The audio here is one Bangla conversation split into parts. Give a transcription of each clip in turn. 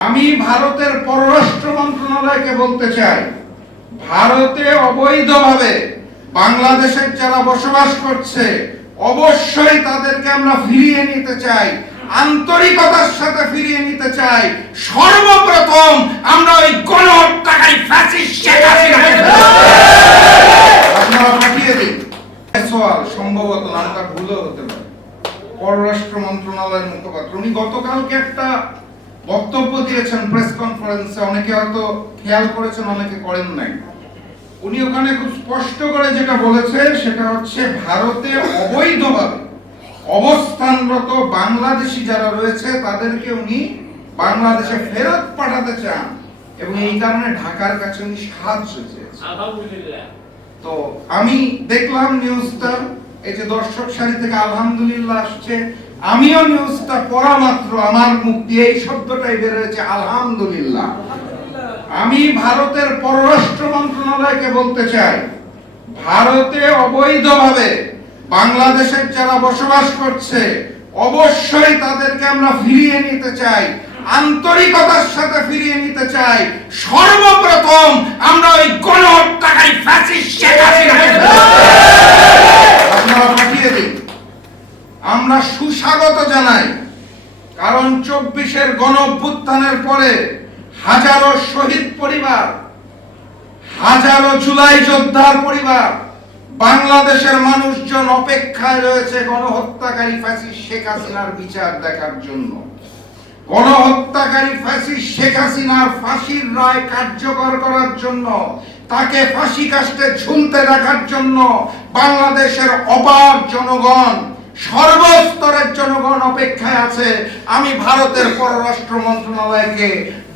আমি ভারতের পররাষ্ট্র মন্ত্রণালয়কে বলতে চাই, ভারতে অবৈধভাবে বাংলাদেশের যারা বসবাস করছে অবশ্যই তাদেরকে আমরা ফিরিয়ে নিতে চাই, আন্তরিকতার সাথে ফিরিয়ে নিতে চাই। সর্বপ্রথম আমরা ওই গণহত্যাকারী ফ্যাসিস্ট শেখ হাসিনাকে আপনারা পাঠিয়ে দিন। সম্ভবত নামটা ভুলও হতে পারে, পররাষ্ট্র মন্ত্রণালয়ের মুখপাত্র উনি গতকালকে একটা বক্তব্য দিয়েছেন প্রেস কনফারেন্সে, অনেকে হয়তো খেয়াল করেছেন, অনেকে করেন নাই। উনি ওখানে খুব স্পষ্ট করে যেটা বলেছে সেটা হচ্ছে ভারতে অবৈধভাবে অবস্থানরত বাংলাদেশি যারা রয়েছে তাদেরকে উনি বাংলাদেশে ফেরত পাঠাতে চান এবং এই কারণে ঢাকার কাছে উনি সাহায্য চেয়েছেন। তো আমি দেখলাম নিউজটা, এই যে দর্শক সারি থেকে আলহামদুলিল্লাহ আসছে, আমিও নিউজটা পড়া মাত্র আমার মুখ দিয়ে এই শব্দটাই বের হয়েছে, আলহামদুলিল্লাহ। আমি ভারতের পররাষ্ট্র মন্ত্রণালয়কে বলতে চাই, ভারতে অবৈধভাবে বাংলাদেশের যারা বসবাস করছে অবশ্যই তাদেরকে আমরা ফিরিয়ে নিতে চাই, আন্তরিকতার সাথে ফিরিয়ে নিতে চাই। সর্বপ্রথম আমরা ওই গণহত্যাকারী ফ্যাসিস্ট শেখ হাসিনাকে আপনারা পাঠিয়ে দিন। আমরা সুস্বাগত জানাই, কারণ 24-এর গণঅভ্যুত্থানের পরে হাজারো শহীদ পরিবার, হাজারো জুলাই যোদ্ধার পরিবার, বাংলাদেশের মানুষজন অপেক্ষায় রয়েছে গণহত্যাকারী ফ্যাসিস্ট শেখ হাসিনার বিচার দেখার জন্য। গণহত্যাকারী ফ্যাসিস্ট শেখ হাসিনার ফাঁসির রায় কার্যকর করার জন্য, তাকে ফাঁসি কাস্টে ঝুলতে দেখার জন্য বাংলাদেশের অপার জনগণ, সর্বস্তরের জনগণ অপেক্ষায় আছে। আমি ভারতের পররাষ্ট্র মন্ত্রণালয়কে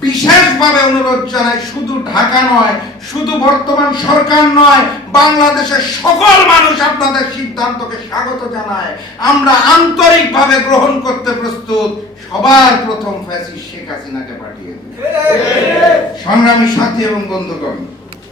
বিশেষভাবে অনুরোধ জানাই, শুধু ঢাকা নয়, শুধু বর্তমান সরকার নয়, বাংলাদেশের সকল মানুষ আপনাদের সিদ্ধান্তকে স্বাগত জানায়। আমরা আন্তরিকভাবে গ্রহণ করতে প্রস্তুত। সবার প্রথম ফ্যাসিস্ট শেখ হাসিনাকে পাঠিয়ে দিন। সংগ্রামী সাথী এবং বন্ধুগণ,